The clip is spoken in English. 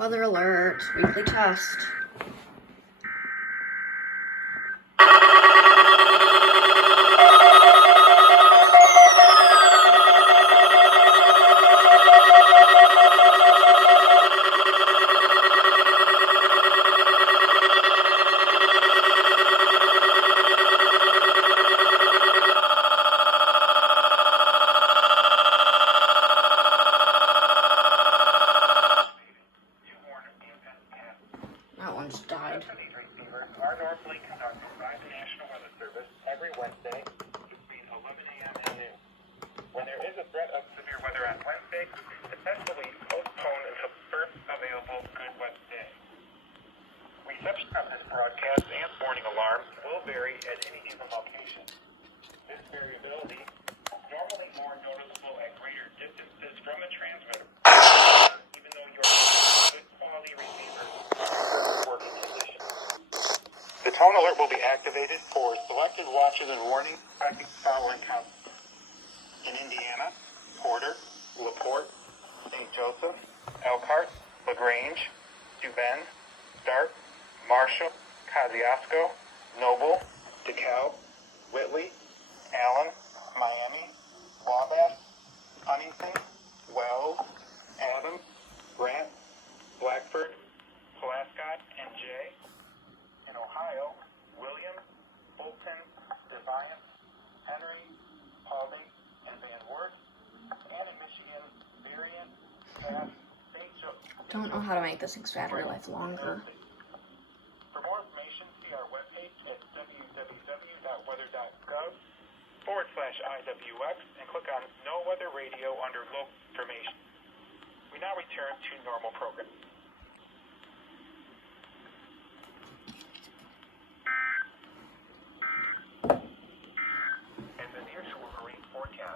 Weather alert, weekly test. That one just died. These receivers are normally conducted by the National Weather Service every Wednesday between 11 a.m. and noon. When there is a threat of severe weather on Wednesday, the test will be postponed until the first available good weather day. Reception of this broadcast and warning alarms will vary at any given location. This variability is normally more noticeable at greater distances from the transmitter, even though you're using good quality receiver working conditions. The tone alert will be activated for selected watches and warnings affecting the following counties. In Indiana, Porter, LaPorte, St. Joseph, Elkhart, LaGrange, Steuben, Stark, Marshall, Kosciuszko, Noble, DeKalb, Whitley, Allen, Miami, Wabash, Huntington, Wells, Adams, Grant, Blackford, Pulaski, and Jay. In Ohio, Williams, Fulton, Defiance, Henry, Paulding, and Van Wert. And in Michigan, Variant, Cass, St. Joseph. Don't know how to make this thing's battery life longer. For more information, see our webpage at www.weather.gov/IWX and click on No Weather Radio under Local Information. We now return to normal programming.